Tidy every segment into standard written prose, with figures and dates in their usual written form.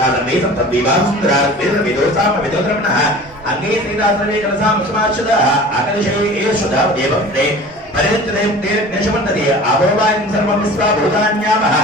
सर्वे संतद्विवाहुन्द्रार्वेदविदोसामविदोद्रमणः अंगे श्रीदासर्वे कलसामसमाश्रितः आकर्षे एषुधा देवन्ते परित्यदेवतेर्निशमन्तति आभोवायं सर्वं विश्वाभूतान्यामः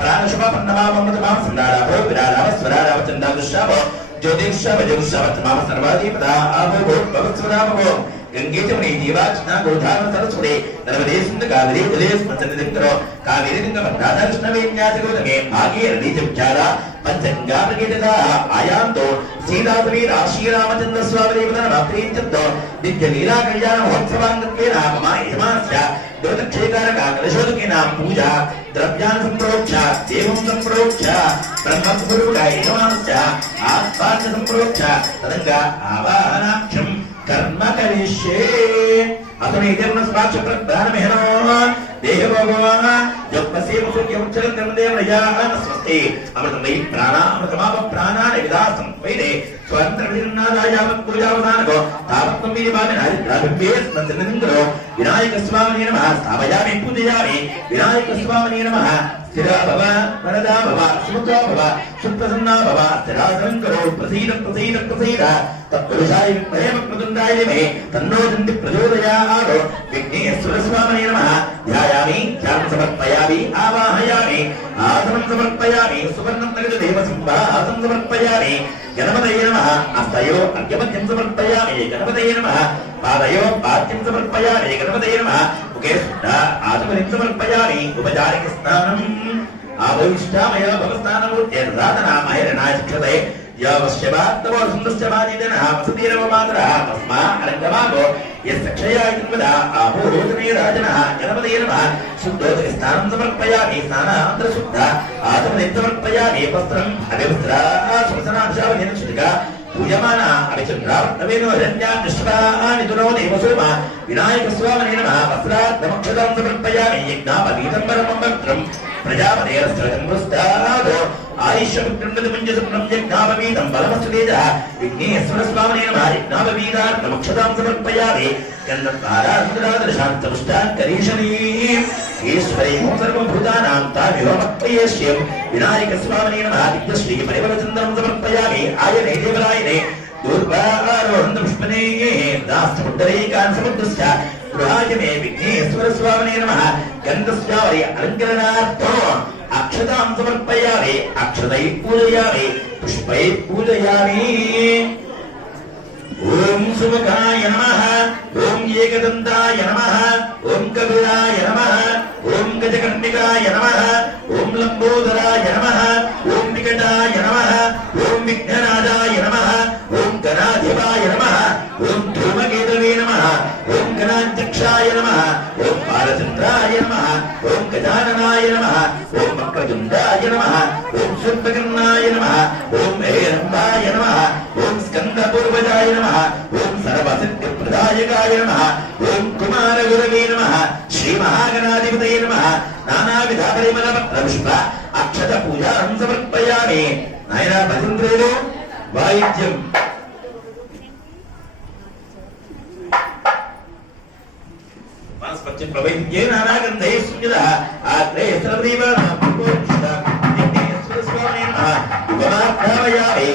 प्राणशुभपन्नमाममृतमां सन्दाराभो विरारावस्वरारावचन्दादुष्याभो ज्योतिषावजुषावत्माम सर्वाधिपदा आभो भवत्सदाभो गंगे चमनी जीवाचना गोधान सरस्वती नर्मदे सिंधु कावेरी जलेश मत्स्यनिधिकरो कावेरी लिंगमन्दार कृष्णवेण्याति गोदगे भागीरथी जप्चारा पंचगंगा प्रकीर्तिता आयांतो सीतादेवी राशीरामचंद्र स्वामी प्रीत्यंतो नित्य लीला कल्याण महोत्सवांगत्वेन मम यजमानस्य द्योतक्षेकारक कलशोदकेन पूजा द्रव्यान् संप्रोक्ष देवं संप्रोक्ष ब्रह्मस्वरूपाय यजमानस्य आत्मान् संप्रोक्ष तदंगा आवाहनाक्षं कर्म करिष्ये अपने इधर स्पाक्ष प्रदान मेहनो देह भगवान जब पसे मुसुक्य मुचल कर्मदेव रजान स्वस्ति अमृतमयी प्राणा अमृतमाप प्राणान विदासं वैदे स्वतंत्र विन्नादायाम पूजावसान को तावत्तं विनिबामेन हरिद्राभिभ्येस मंत्रनिंद्रो विनायक स्वामी नमः स्थापयामि पूजयामि विनायक स्वामी नमः स्थिरा भव वरदा भव सुमुखा भव सुप्रसन्ना भव स्थिरासनं करो प्रसीद प्रसीद प्रसीद तत्पुरुषाय प्रेम प्रदुंडाय मे तन्नो दन्ति प्रचोदयात् विघ्नेश्वर स्वामी नमः ध्यायामि ध्यानं समर्पयामि आवाहयामि आसनं समर्पयामि सुवर्णं तगद देव संवाहनं समर्पयामि गणपतये नमः हस्तयो अर्घ्यमध्यं समर्पयामि गणपतये नमः पादयो पाद्यं समर्पयामि गणपतये नमः मुखे आचमनिं समर्पयामि उपचारिक स्नानम् आभविष्टामय भवस्नानमूर्त्यर्धातनामहरणाय शिक्षते यावश्यवात्तमो सुन्दश्चवादिदनः वसतिरवमातरः तस्मा अलङ्कमागो यस्य क्षयायिन्वदा आहोरोचने राजनः गणपतये नमः शुद्धोदके स्नानं समर्पयामि स्नानान्तरशुद्ध आचमनिं समर्पयामि वस्त्रम् अव्यवस्त्रा सुवसनांशावधिन शुद्धिका पूजमाना अभिचन्द्रावृत्तवेनो हिरण्यान्विश्वानि दुरो देवसोमा विनायक स्वामिने नमः वस्त्रार्थमक्षतां समर्पयामि यज्ञापवीतम्बरमं वक्त्रम् प्रजापतेरस्त्रजन्मस्तादो आयुष्यमुद्रन्दमञ्जसुप्नं यज्ञापवीतं बलमस्तुतेजः विघ्नेश्वर स्वामिने नमः यज्ञापवीतार्थमक्षतां समर्पयामि गन्धद्वारान्तरादर्शान्तमुष्टाङ्करीशनीम् ईश्वरीं सर्वभूतानां तामिवमप्येष्यं विनायक स्वामिने नमः दिव्यश्री परिवरचन्द्रं समर्पयामि आयने देवरायने दूर्वारोहन्तपुष्पने दास्तमुद्दरैकान् समुद्रस्य गृहायने विघ्नेश्वर स्वामिने नमः गन्धस्यावरि अलङ्करणार्थम् अक्षतां समर्पयामि अक्षतैः पूजयामि पुष्पैः पूजयामि ओम सुमुखाय नमः ओम एकदन्ताय नमः ओम कपिलाय नमः ओम गजकर्णिकाय नमः ओम लंबोदराय नमः ओम विकटाय नमः ओम विघ्नराजाय नमः ओम गणाधिपाय नमः ओम धूमकेतवे नमः ओम गणाध्यक्षाय नमः ओम बालचन्द्राय नमः ओम गजाननाय नमः ओम वक्रतुण्डाय नमः ओम सूर्पकर्णाय नमः ओम हेरम्बाय नमः ओम स्कन्दपूर्वजाय नमः ओम सर्वसिद्धिप्रदायकाय नमः ओम कुमारगुरवे नमः श्रीमहागणाधिपतये नमः नानाविधपरिमलपत्रपुष्प अक्षत पूजां समर्पयामि नायना भजन्द्रेणु वाయిద్యం वनस्पति प्रवैद्ये नानागन्धे सुञ्जतः आग्रे सर्वदेवानां पूर्वोच्छिता विघ्नेश्वर स्वामिने नमः उपमार्पयामि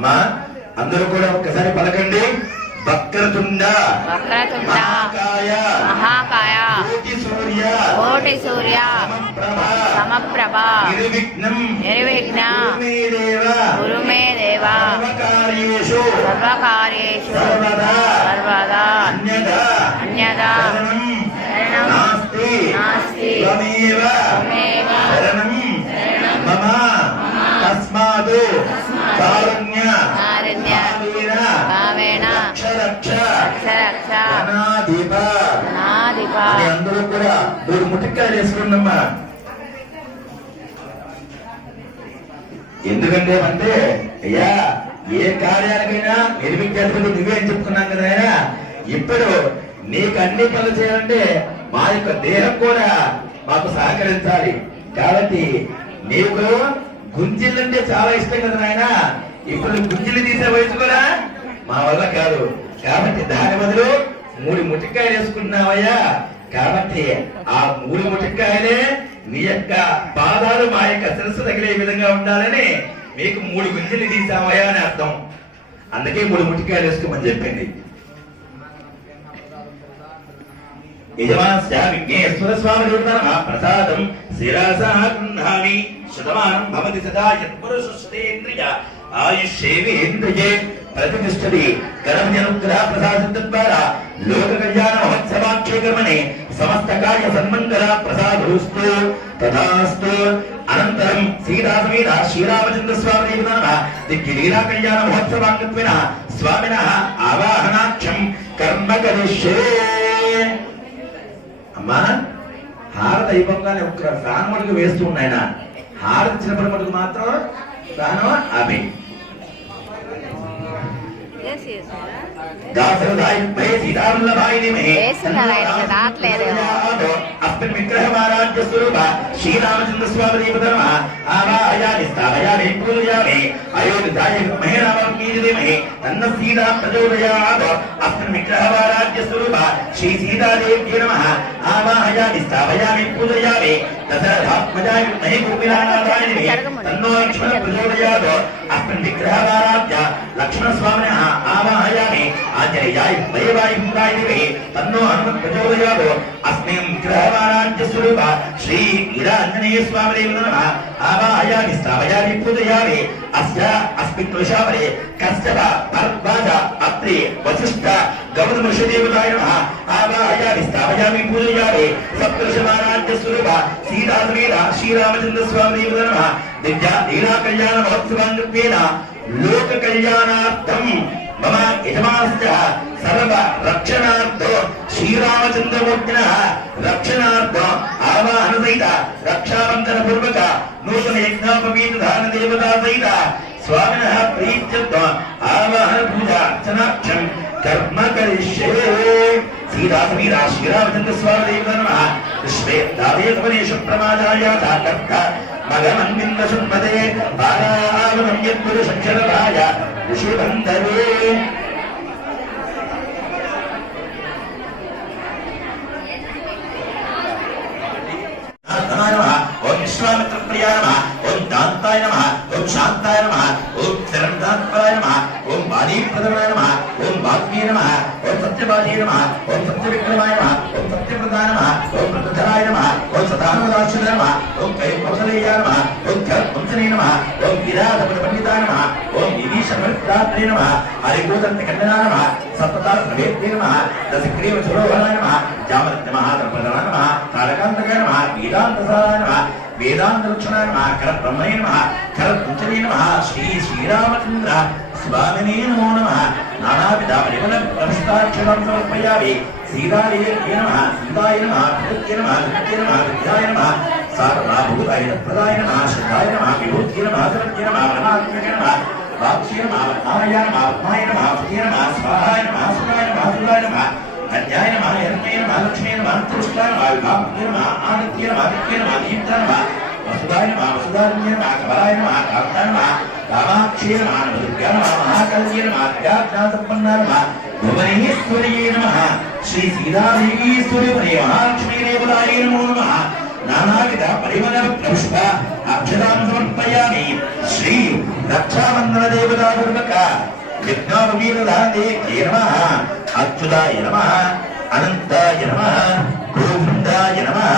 అమ్మా అందరూ కూడా ఒక్కసారి పలకండి. వక్రతుండ మహాకాయ కోటి సూర్య సమప్రభ నిర్విఘ్నం కురు మే దేవ సర్వకార్యేషు సర్వదా అన్యదా నాస్తి త్వమేవ శరణం మమ తస్మాత్ కారుణ్య భావేన రక్ష ధనాధిప అందరూ కూడా 3 ముట్టికాయలు వేసుకోండమ్మా. ఎందుకంటే అంటే అయ్యా ఏ కార్యాలకైనా నిర్మించేందుకు నువ్వే అని చెప్పుకున్నాం కదా ఆయన. ఇప్పుడు నీకు అన్ని పనులు చేయాలంటే మా యొక్క దేహం కూడా మాకు సహకరించాలి. కాబట్టి నీకు గుంజిలంటే చాలా ఇష్టం కదా నాయన. ఇప్పుడు గుంజిలు తీసే వయసు కూడా మా వల్ల కాదు. కాబట్టి దాని బదులు 3 ముట్టికాయలు వేసుకున్నావయ్యా. కాబట్టి ఆ 3 ముట్టికాయలే నీ యొక్క పాదాలు మా యొక్క శిరస్సు తగిలే విధంగా ఉండాలని మీకు 3 గుంజిలు తీసామయ్యా అని అర్థం. అందుకే 3 ముట్టికాయలు వేసుకోమని చెప్పింది. యజమానస్య విఘ్నేశ్వర స్వామి ప్రసాదం శిరసా గృహామి శతమానం భవతి సదా యత్పురుషేంద్రియ ఆయుష్యేంద్రియే ప్రతిష్టతి కర్మజనుగ్రహ ప్రసాద ద్వారా లోక కళ్యాణ మహోత్సవాక్షేకర్మణి సమస్త కార్య సన్మంగళ ప్రసాదోస్తు తథాస్తు. అనంతరం సీతా సమేత శ్రీరామచంద్ర స్వామి దిగ్లీలా కళ్యాణ మహోత్సవాంగత్వేన స్వామిన ఆవాహనాక్షం కర్మ కరిష్యే. అమ్మా హారతి అయిపోగానే ఒక్క ఫ్యాన్ మటుకు వేస్తూ ఉన్నాయన. హారతి ఇచ్చినప్పటి మటుకు మాత్రం ఫ్యాన్ ఆపి శ్రీరామచంద్ర స్వామి తన్న సీతా ప్రచోదయాత్ అస్మిన్ విగ్రహవారాజ్య స్వరూప శ్రీ సీతాదేవ్యై నమః ఆవాహయామి స్థాపయామి పూజయామి దశరథాత్మజాయ విద్మహే గోపినాథాయ ధీమహి తన్నో లక్ష్మణ ప్రచోదయాత్ అస్మిన్ విగ్రహవారాజ్య లక్ష్మణ స్వామినః ఆవాహయామి ఆంజనేయాయ దేవాయ భూతాయ ధీమహి తన్నో హనుమత్ ప్రచోదయాత్ అస్మిన్ విగ్రహవారాజ్య స్వరూప శ్రీ వీరాంజనేయ స్వామి నమః ఆవాహయామి స్థాపయామి పూజయామి అస్య అస్మిన్ తుషావరే కశ్యప భరద్వాజ అత్రి వశిష్ఠ గౌతమ ఋషిదేవతాయ నమః ఆవాహయామి స్థాపయామి పూజయామి సప్తఋషిమారాజ్య స్వరూప సీతా సమేత శ్రీరామచంద్ర స్వామి నమః దివ్య లీలా కళ్యాణ మహోత్సవాంగత్వేన లోక కళ్యాణార్థం మమ యజమానస్య సర్వ రక్షణార్థం శ్రీరామచంద్రమూర్తినః రక్షణార్థం ఆవాహన సహిత రక్షాబంధన పూర్వక నూతన యజ్ఞోపవీత ధాన దేవతా సహిత స్వామినః ప్రీత్యర్థం ఆవాహన పూజ అర్చనాక్షం కర్మ కరిష్యే. సీతా సమేత శ్రీరామచంద్ర స్వామి నమః విశ్వే దావేతవనేషు ప్రమాదాయాత కర్త మగమన్వింద సున్మదే బాలావనం యద్గురు సంచరరాయ ఋషిబంధవే. ఓం విశ్వామిత్ర ప్రియాయ నమః ఓం దాంతాయ నమః ఓం శాంతాయ నమః ఓం శరణాత్మరాయ నమః ఓం వాణీప్రదమాయ నమః ఓం వాగ్మీ నమః ఓం సత్యవాదీ నమః ఓం సత్యవిక్రమాయ నమః ఓం సత్యప్రదాయ నమః ఓం ప్రతధరాయ నమః ఓం సదానవదాక్షరాయ నమః ఓం కైకౌసలేయాయ నమః ఓం కర్పంచనే నమః ఓం విరాధపద పండితాయ నమః ఓం విభీషణప్రాత్రే నమః హరిభూతంత ఖండనాయ నమః సప్తతార ప్రవేద్యే నమః దశగ్రీవ సురోహణాయ నమః జామరత్న మహాదర్పదనాయ నమః తారకాంతకాయ నమః వేదాంతసారాయ నమః వేదాంత లక్షణాయ నమః కర బ్రహ్మణే నమః కర పంచనే నమః శ్రీ శ్రీరామచంద్ర స్వామినే నమో నమః. నానావిధ పరిమళ ప్రవిష్టాక్షరం సమర్పయామి. సీతాదేవ్యై నమః సీతాయ నమః ప్రకృత్యై నమః విద్యై నమః విద్యాయ నమః సారభూతాయ ప్రదాయ నమః శ్రద్ధాయ నమః విభూత్యై నమః సత్యై నమః వనమాత్మకే నమః వాక్స్యై నమః వనాయ నమః పద్మాయ నమః సుఖే నమః స్వాహాయ నమః సుఖాయ నమః సుఖాయ నమః అధ్యాయ నమః హిరణ్యై నమః లక్ష్మీ నమః అంతరిష్టాయ నమః విభాప్యై నమః ఆదిత్యై నమః విద్యై నమః దీప్తాయ నమః వసుదాయ నమః వసుదాన్యై నమః కమలాయ నమః కాంతాయ నమః కామాక్షై నమః దుర్గాయ నమః మహాకల్యై నమః జ్ఞానసంపన్నాయ నమః భువనేశ్వర్యై నమః శ్రీ సీతాదేవీశ్వరి మహాలక్ష్మీ దేవతాయై నమో నమః. నానావిధ పరిమళ పుష్ప అక్షరాన్ సమర్పయామి. శ్రీ రక్షాబంధన దేవతా పూర్వక యజ్ఞాపవీరదాదే నమః అచ్యుతాయ నమః అనంతాయ నమః గోవిందాయ నమః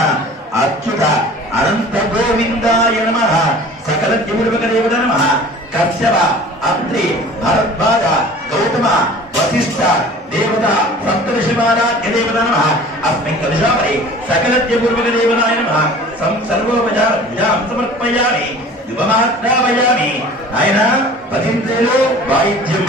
అచ్యుత అనంత గోవిందాయ నమః సకల పూర్వక దేవత నమః కశ్యప అత్రి భరద్వాజ గౌతమ వశిష్ఠ దేవత సప్తర్షిమారాధ్య దేవత నమః అస్మిన్ కలశాపరి సకల పూర్వక దేవతాయ నమః సర్వోపచార పూజాం సమర్పయామి యువమాత్రావయామి ఆయన భజించేలో వాయిద్యం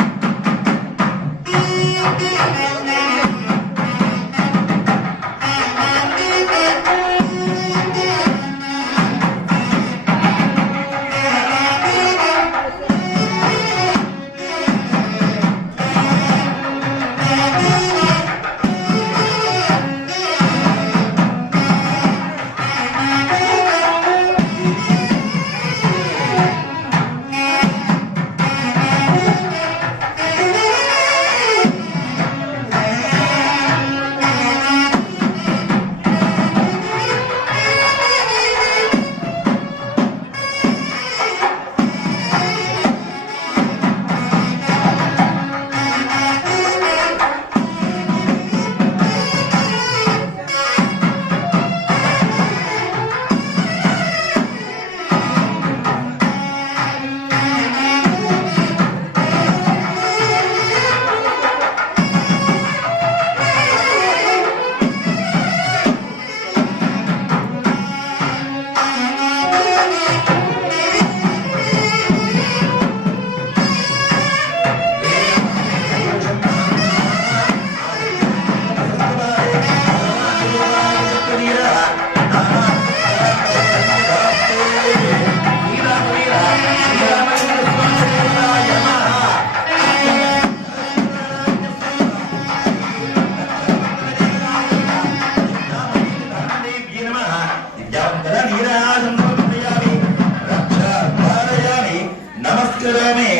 నమస్కారమే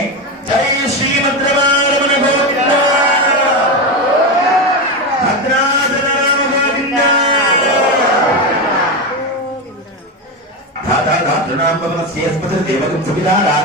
జై శ్రీమద్రమారమణ గోవింద భద్రాచల రామ గోవింద ధాతాధాతృణాం భవనస్యేస్పతి దేవకం సువిధారా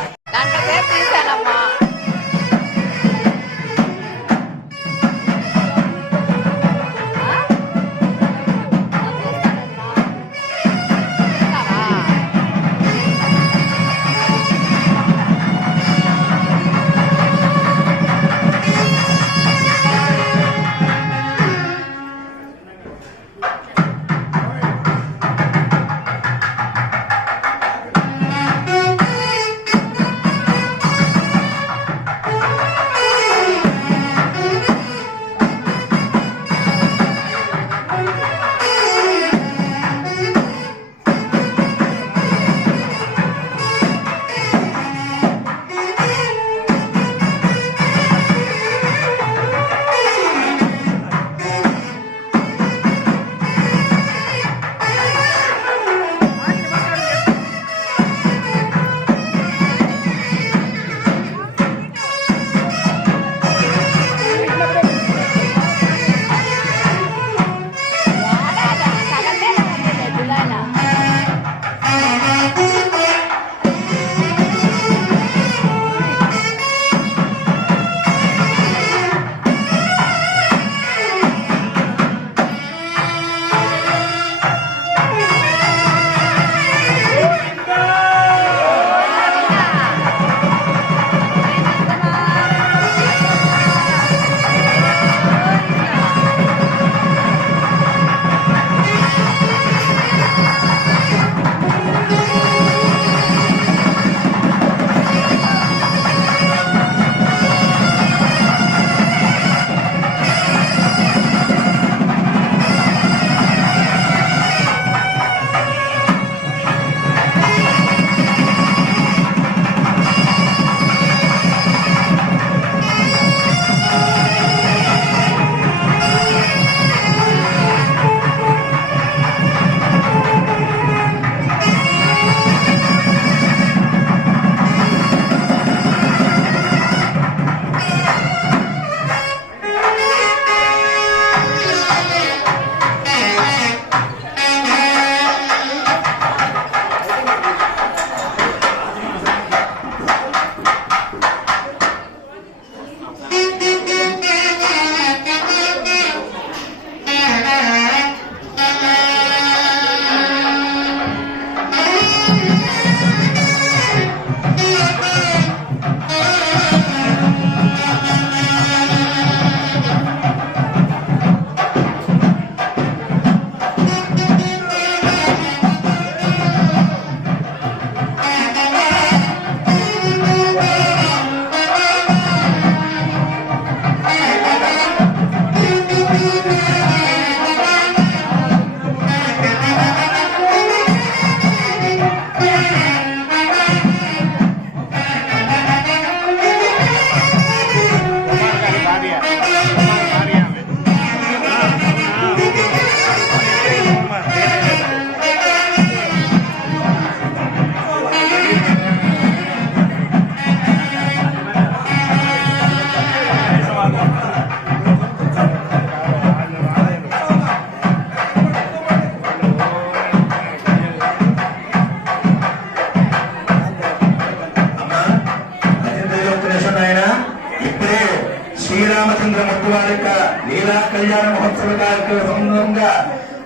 కళ్యాణ మహోత్సవ కార్యక్రమంగా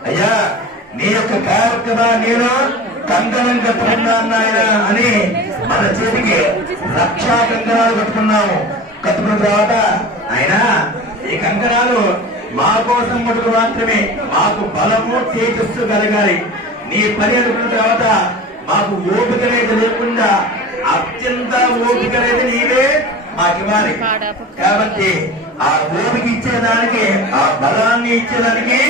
అయ్యా నీ యొక్క కార్యక్రమం నేను కంకణం కట్టుకున్నాను ఆయన అని మన చేతికి లక్షా కంకణాలు కట్టుకున్నాము. కట్టుకున్న తర్వాత ఆయన ఈ కంకణాలు మా కోసం మటుకు మాత్రమే, మాకు బలము తేజస్సు కలగాలి. నీ పని అనుకున్న తర్వాత మాకు ఓపిక అనేది లేకుండా అత్యంత ఓపిక అనేది నీవే మాకివ్వాలి. కాబట్టి ఆ ఓపిక ఇచ్చేదానికి, ఆ బలాన్ని ఇచ్చేదానికి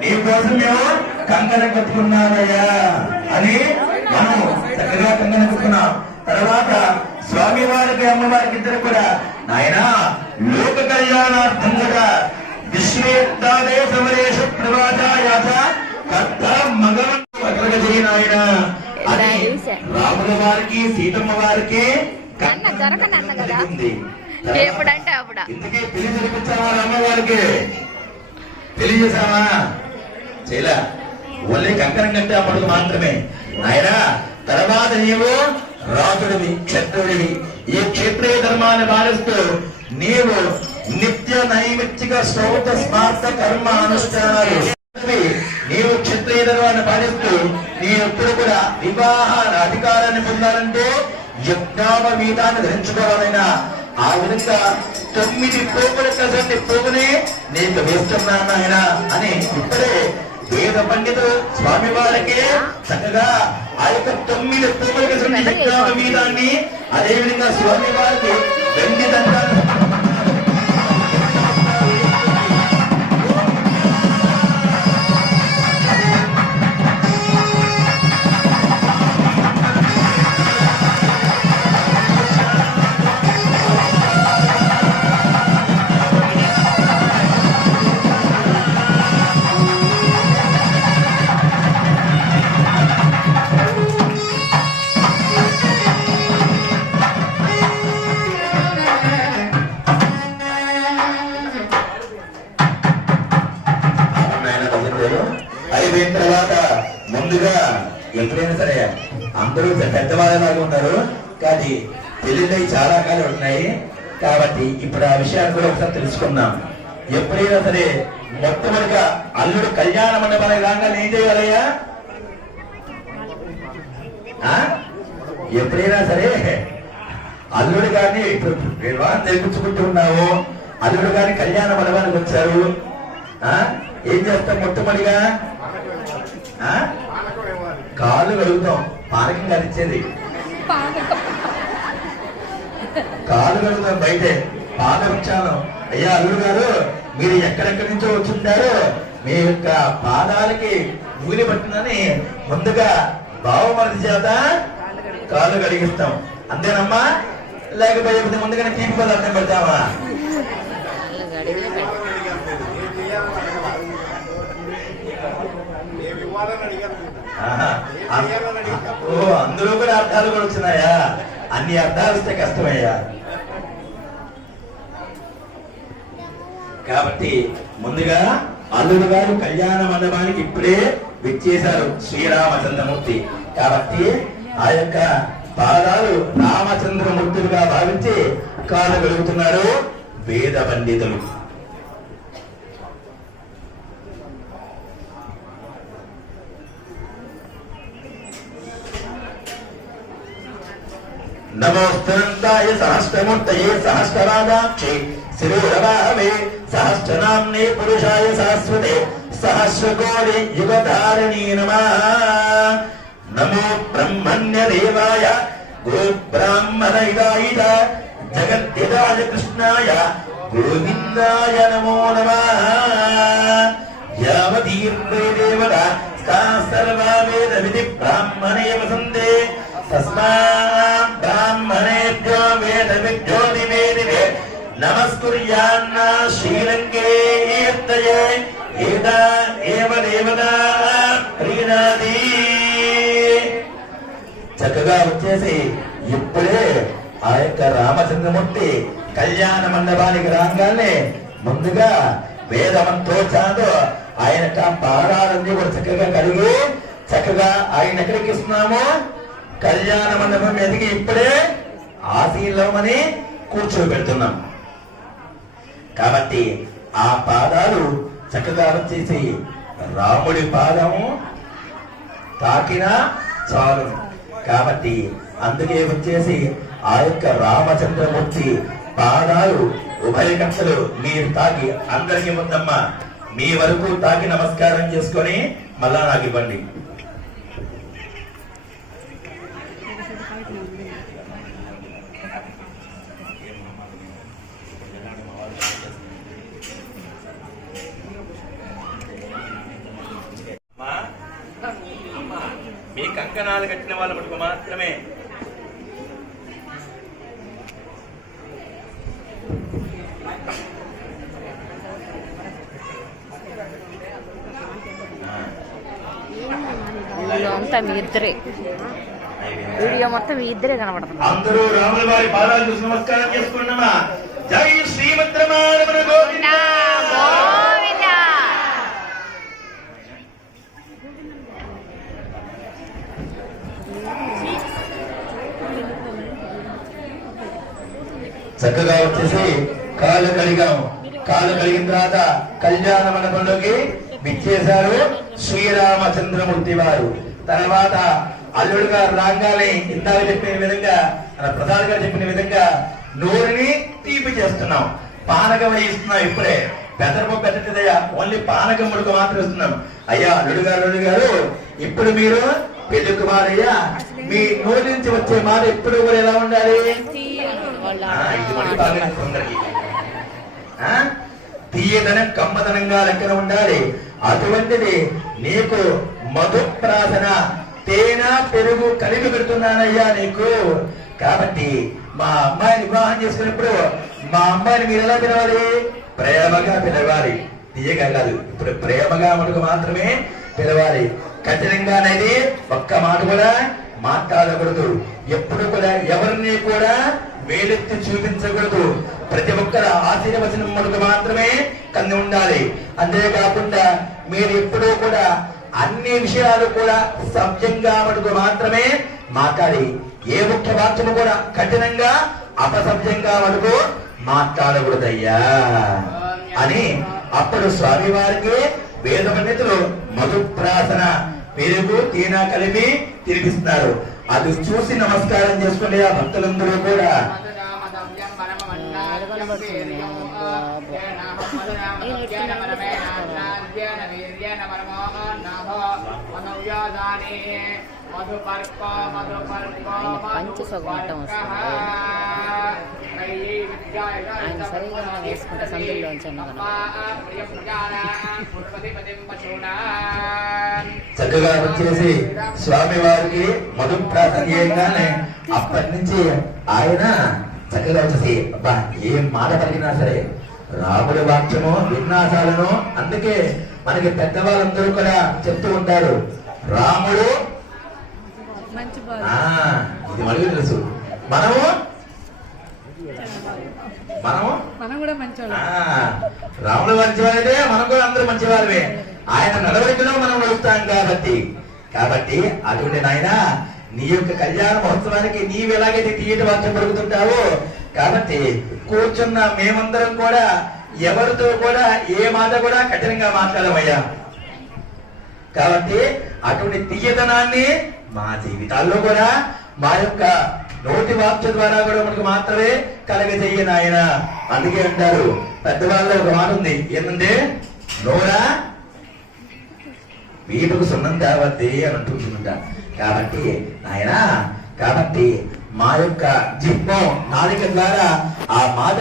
నీ కోసం మేము కంకణం కట్టుకున్నానయ్యా అని మనం చక్కగా కంకణం కట్టుకున్నాం. తర్వాత స్వామి వారికి అమ్మవారికి ఇద్దరు కూడా నాయన లోక కళ్యాణార్థంగా విశ్వేత్తాదే సమరేష ప్రవాదాయాత కర్త మగ నాయన అని రాముల వారికి సీతమ్మ వారికి ఇందుకే పెళ్లి జరిపించావా? అమ్మవారికి తెలియజేసావా? చేయలా, ఒళ్ళే కంకణం కట్టే అప్పటికి మాత్రమే. ఆయన తర్వాత నీవు రాజుడివి, క్షత్రుడివి. ఈ క్షత్రియ ధర్మాన్ని పాలిస్తూ నీవు నిత్య నైమిత్తిక శ్రౌత స్మార్త కర్మ అనుష్ఠానాలు నీవు క్షత్రియ ధర్మాన్ని పాలిస్తూ నీ ఎప్పుడు కూడా వివాహ అధికారాన్ని పొందాలంటే యజ్ఞాపవీతాన్ని ధరించుకోవాలైనా ఆ విధంగా 9 పోగుల కసండి పోగునే నీకు వేస్తున్నాను ఆయన అని ఇప్పుడే వేద పండితులు స్వామి వారికి చక్కగా ఆ యొక్క 9 పోగుల కసండి యజ్ఞాపవీతాన్ని అదే విధంగా స్వామి వారికి వెండి దండాలు అయిపోయిన తర్వాత ముందుగా ఎప్పుడైనా సరే అందరూ పెద్దవాళ్ళలాగా ఉన్నారు, కానీ పెళ్లిళ్ళై చాలా కాలం ఉన్నాయి. కాబట్టి ఇప్పుడు ఆ విషయాన్ని కూడా ఒకసారి తెలుసుకుందాం. ఎప్పుడైనా సరే మొట్టమొదటిగా అల్లుడు కళ్యాణ మండపానికి రాగానే ఏం చేయాలయ్యా? ఎప్పుడైనా సరే అల్లుడు గారిని ఇప్పుడు వివాహం జరిపించుకుంటూ ఉన్నావు, అల్లుడు గారి కళ్యాణ మండపానికి వచ్చారు. ఏం చేస్తాం? మొట్టమొదటిగా కాళ్ళు కడుగుతాం. పానకం కరిచేది కాళ్ళు కడుగుతాం బయటే. పాదవృక్షాలు అయ్యా అల్లుడు గారు మీరు ఎక్కడెక్కడి నుంచో వచ్చుంటారు, మీ యొక్క పాదాలకి నూనె పట్టిందని ముందుగా బావమరిది చేత కాళ్ళు కడిగిస్తాం. అంతేనమ్మా? లేకపోతే ముందుగానే తీపి పదార్థం పెడతామా? అందులో కూడా అర్థాలు కూడా వచ్చినాయా? అన్ని అర్థాలు వస్తే కష్టమయ్యా. కాబట్టి ముందుగా అల్లుడు గారు కళ్యాణ మండపానికి ఇప్పుడే విచ్చేశారు శ్రీరామచంద్రమూర్తి. కాబట్టి ఆ యొక్క పాదాలు రామచంద్రమూర్తులుగా భావించి కాలు కలుగుతున్నారు వేద పండితులు. నమోస్తరంతాయ సహస్రమూర్తయే సహస్రరాజాక్షి శిరోరవాహవే సహస్రనామ్నే పురుషాయ సహస్రతే సహస్రకోటి యుగధారిణీ నమః. నమో బ్రహ్మణ్య దేవాయ గో బ్రాహ్మణైదాయ జగద్ధితాయ కృష్ణాయ గోవిందాయ నమో నమః. యావదీర్ఘే దేవత సర్వా వేద విధి బ్రాహ్మణే వసంతే తస్మాత్ బ్రాహ్మణేభ్యో వేద విద్యోతి వేదివే నమస్కుర్యాన్న శ్రీరంగేర్తయే ఏదా ఏవ దేవతా ప్రీణాది. చక్కగా వచ్చేసి ఇప్పుడే ఆ యొక్క రామచంద్రమూర్తి కళ్యాణ మండపానికి రాగానే ముందుగా వేదమంత్రోచ్చారంతో ఆయన పాదాలన్నీ కూడా చక్కగా కడిగి చక్కగా ఆయన ఎక్కడికి ఇస్తున్నాము? కళ్యాణ మండపం మీదకి ఇప్పుడే ఆశీలమని కూర్చోబెడుతున్నాం. కాబట్టి ఆ పాదాలు చక్కగా వచ్చేసి రాముడి పాదము తాకినా చాలు. కాబట్టి అందుకే వచ్చేసి ఆ యొక్క రామచంద్రమూర్తి పాదాలు ఉభయ కక్షలు మీరు తాకి అందరికి ముందమ్మ మీ వరకు తాకి నమస్కారం చేసుకొని మళ్ళా నాకు ఇవ్వండి. మీ కంకణాలు కట్టిన వాళ్ళ మటుకు మాత్రమే అంతా మీ ఇద్దరే వీడియో మొత్తం మీ ఇద్దరే కనబడుతుంది. అందరూ రాముల వారి పాదాలు చూసి నమస్కారం చేసుకున్నామా. జై శ్రీమద్రమారమణ గోవిందా గోవిందా. చక్కగా వచ్చేసి కాలు కడిగాము. కాలు కడిగిన తర్వాత కళ్యాణ మండపంలోకి విచ్చేశారు శ్రీరామచంద్రమూర్తి వారు. తర్వాత అల్లుడు గారు రాగానే ఇందాక చెప్పిన విధంగా ప్రసాద్ గారు చెప్పిన విధంగా నోరుని తీపి చేస్తున్నాం. పానకం ఇస్తున్నాం. ఇప్పుడే పెద్దరపు పెట్టదయ్యా, ఓన్లీ పానకం ముడుకు మాత్రం ఇస్తున్నాం. అయ్యా అల్లుడు గారు ఇప్పుడు మీరు పెళ్లి కుమారయ్యా మీ నోటి నుంచి వచ్చే మాట ఎప్పుడు కూడా ఎలా ఉండాలి? తీయదనం కమ్మదనంగా లెక్కన ఉండాలి. అటువంటిది నీకు మధుప్రాసన తేనె పెరుగు కలిపి పెడుతున్నానయ్యా నీకు. కాబట్టి మా అమ్మాయిని వివాహం చేసుకున్నప్పుడు మా అమ్మాయిని మీరు ఎలా పిలవాలి? ప్రేమగా పిలవాలి. తీయగా కాదు, ఇప్పుడు ప్రేమగా మటుకు మాత్రమే పిలవాలి. కఠినంగా అనేది ఒక్క మాట కూడా మాట్లాడకూడదు. ఎప్పుడు కూడా ఎవరిని కూడా వేలెత్తి చూపించకూడదు. ప్రతి ఒక్కరు ఆశీర్వచనం మటుకు మాత్రమే కంది ఉండాలి. అంతేకాకుండా మీరు ఎప్పుడూ కూడా అన్ని విషయాలు కూడా సభ్యంగా మటుకు మాత్రమే మాట్లాడి ఏ ముఖ్య వాక్యము కూడా కఠినంగా అపసభ్యంగా మటుకు మాట్లాడకూడదయ్యా అని అప్పుడు స్వామి వారికి వేద పండితులు మధుప్రాసన పెరుగు తేనె కలిపి తినిపిస్తున్నారు. అది చూసి నమస్కారం చేసుకునే ఆ భక్తులందరూ కూడా ఆయన సరిగా వేసుకుంటే సందుల్లోంచి చక్కగా వచ్చేసి స్వామి వారికి మధుప్రాసన చేయగానే అప్పటి నుంచి ఆయన చక్కగా వచ్చేసి అబ్బా ఏం మాట పలికినా సరే రాముడి వాక్యము విన్యాసాలను అందుకే మనకి పెద్దవాళ్ళందరూ కూడా చెప్తూ ఉంటారు రాముడు ఇది మనకు తెలుసు. మనము కూడా రాముడు మంచివారైతే మనం కూడా అందరూ మంచివారమే. ఆయన నడవడికలో మనం నడుస్తాం కాబట్టి అటువంటి నాయన నీ యొక్క కళ్యాణ మహోత్సవానికి నీవు ఎలాగైతే తీయటి వాక్యం పలుకుతుంటావో కాబట్టి కూర్చున్న మేమందరం కూడా ఎవరితో కూడా ఏ మాట కూడా కఠినంగా మాట్లాడమయ్యా. కాబట్టి అటువంటి తీయదనాన్ని మా జీవితాల్లో కూడా మా యొక్క నోటి వాక్య ద్వారా కూడా మనకు మాత్రమే కలగజేయను ఆయన. అందుకే అంటారు పెద్దవాళ్ళలో ఒక మాట ఉంది, ఏంటంటే నోరా వీటుకు సున్నం తేవద్ది అని అంటుంటుంట. కాబట్టి ఆయన మా యొక్క జిహ్వం నాలిక ద్వారా ఆ మాట